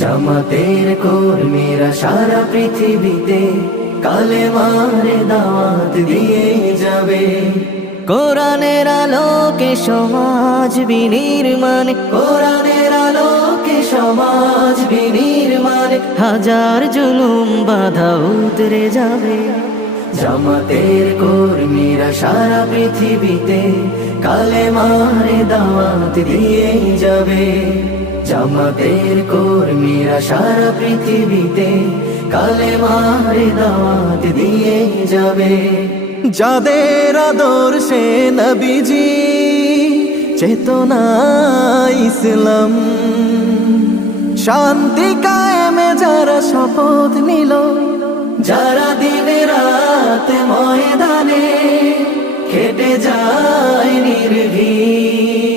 জামাতের কর্মীরা সারা পৃথিবীতে কালেমার দাওয়াত দিয়ে যাবে। কোরআনের আলোকে সমাজ বিনির্মাণ, কোরআনের আলোকে সমাজ বিনির্মাণ, হাজার জুলুম বাধা উতরে যাবে। জামাতের কর্মীরা সারা পৃথিবীতে কালেমার দাওয়াত দিয়ে যাবে। জামাতের কর্মীরা সারা পৃথিবীতে কালেমার দাওয়াত দিয়ে যাবে। যাদের আদর্শে নবীজি চেতনা ইসলাম, শান্তি কায়েমে যারা শপথ নিল, যারা দিনে রাতে ময়দানে খেটে যায় নির্ভীক,